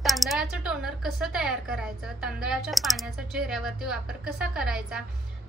तांदळाचं टोनर कसं तयार करायचं, तांदळाच्या पाण्याचा चेहऱ्यावरती वापर कसा करायचा,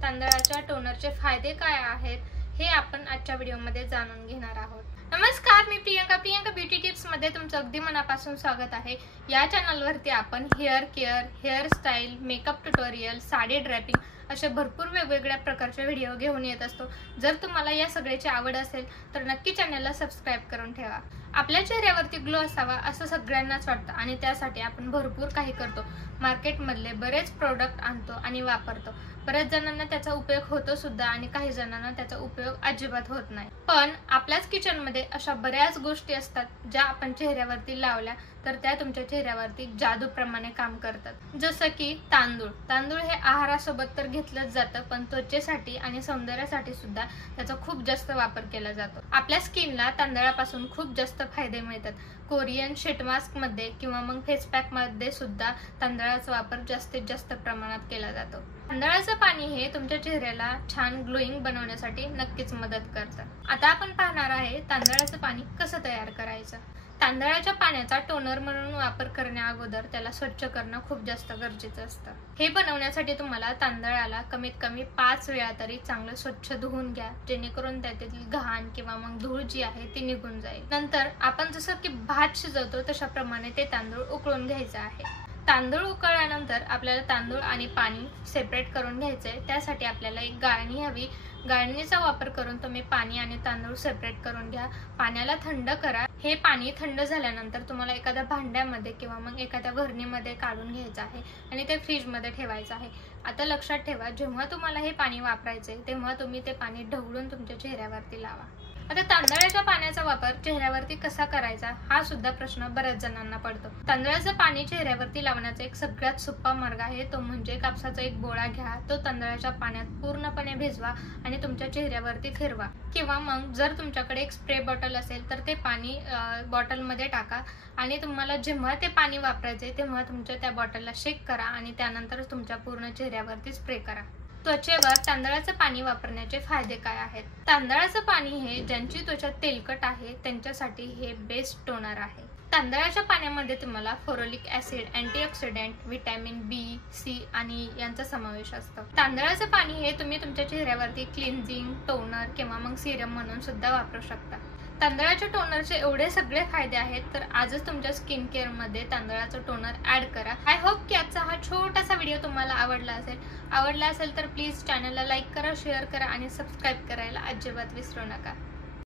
तांदळाच्या टोनरचे फायदे काय आहेत, हे आपण आजच्या व्हिडिओमध्ये जाणून घेणार आहोत। नमस्कार, मी प्रियंका ब्युटी टिप्स मध्ये तुमचं अगदी मनापासून स्वागत आहे। या चॅनलवरती आपण hair care, hair style, makeup tutorial, sari draping असे भरपूर वेगवेगळ्या प्रकारचे व्हिडिओ घेऊन येत असतो। जर तुम्हाला या सगळ्याची आवड असेल तर नक्की चॅनलला सबस्क्राइब करून ठेवा। आपल्या चेहऱ्यावरती ग्लो असावा असं सगळ्यांनाच वाटतं आणि त्यासाठी आपण भरपूर काही करतो। मार्केटमधले बरेच प्रोडक्ट आणतो आणि वापरतो। बऱ्याच जणांना त्याचा उपयोग होतो सुद्धा आणि काही जणांना त्याचा उपयोग अजिबात होत नाही। पण आपल्याच किचनमध्ये अशा बऱ्याच गोष्टी असतात ज्या आपण चेहऱ्यावरती लावल्या तर त्या तुमच्या चेहऱ्यावरती जादूप्रमाणे काम करतात। जसं की तांदूळ हे आहारासोबत तर घेतलंच जातं, पण त्वचेसाठी आणि सौंदर्यासाठी सुद्धा त्याचा खूप जास्त वापर केला जातो। आपल्या स्किनला तांदळापासून खूप जास्त फायदे मिळतात। कोरियन शीट मास्क मध्ये किंवा मग फेस पॅक मध्ये सुद्धा तांदळाचा वापर जास्तीत जास्त प्रमाणात केला जातो। तांदळाचं पाणी हे तुमच्या चेहऱ्याला छान ग्लोईंग बनवण्यासाठी नक्कीच मदत करतं। आता आपण पाहणार आहे तांदळाचं पाणी कसं तयार करायचं। तांदळाच्या पाण्याचा टोनर म्हणून वापर करण्या अगोदर त्याला स्वच्छ करणं खूप जास्त गरजेचं असतं। हे बनवण्यासाठी तुम्हाला तांदळाला कमीत कमी 5 वेळा तरी चांगलं स्वच्छ धुवून घ्या, जेणेकरून त्यातील घाण किंवा मग धूळ जी आहे ती निघून जाईल। नंतर आपण जसं की भात शिजवतो तशा प्रमाणे ते तांदूळ उकळून घ्यायचं आहे। तांदूळ उकळल्यानंतर आपल्याला तांदूळ आणि पाणी सेपरेट करून घ्यायचंय। त्यासाठी आपल्याला एक गाळणी हवी। गाळणीचा वापर करून तुम्ही पाणी आणि तांदूळ सेपरेट करून घ्या। पाण्याला थंड करा। हे पाणी थंड झाल्यानंतर तुम्हाला एखाद्या भांड्यामध्ये किंवा मग एखाद्या भरणीमध्ये काढून घ्यायचं आहे आणि ते फ्रीज मध्ये ठेवायचं आहे। आता लक्षात ठेवा, जेव्हा तुम्हाला हे पाणी वापरायचे तेव्हा तुम्ही ते पाणी ढवळून तुमच्या चेहऱ्यावरती लावा। आता तांदळाच्या पाण्याचा वापर चेहऱ्यावरती कसा करायचा हा सुद्धा प्रश्न बऱ्याच जणांना पडतो। तांदळाचं पाणी चेहऱ्यावरती लावण्याचा एक सगळ्यात सोपा मार्ग आहे, तो म्हणजे कापसाचा एक बोळा घ्या, तो तांदळाच्या पाण्यात पूर्णपणे भिजवा आणि तुमच्या चेहऱ्यावरती फिरवा। किंवा मग जर तुमच्याकडे एक स्प्रे बॉटल असेल तर ते पाणी बॉटलमध्ये टाका आणि तुम्हाला जेव्हा ते पाणी वापरायचे तेव्हा तुमच्या त्या बॉटलला शेक करा आणि त्यानंतर तुमच्या पूर्ण चेहऱ्यावरती स्प्रे करा। त्वचेवर तांदळाचं पाणी वापरण्याचे फायदे काय आहेत? तांदळाचं पाणी हे ज्यांची त्वचा तेलकट आहे त्यांच्यासाठी हे बेस्ट टोनर आहे। तांदळाच्या पाण्यामध्ये तुम्हाला फोरोलिक ऍसिड, अँटीऑक्सिडंट, व्हिटॅमिन बी, सी आणि यांचा समावेश असतो। तांदळाचं पाणी हे तुम्ही तुमच्या चेहऱ्यावरती क्लिन्झिंग, टोनर किंवा मग सिरम म्हणून सुद्धा वापरू शकता। तांदळाच्या टोनरचे एवढे सगळे फायदे आहेत, तर आजच तुमच्या स्किन केअर मध्ये तांदळाचं टोनर ऍड करा। आय होप की आजचा हा छोटासा व्हिडिओ तुम्हाला आवडला असेल तर प्लीज चॅनलला लाईक करा, शेअर करा आणि सबस्क्राईब करायला अजिबात विसरू नका।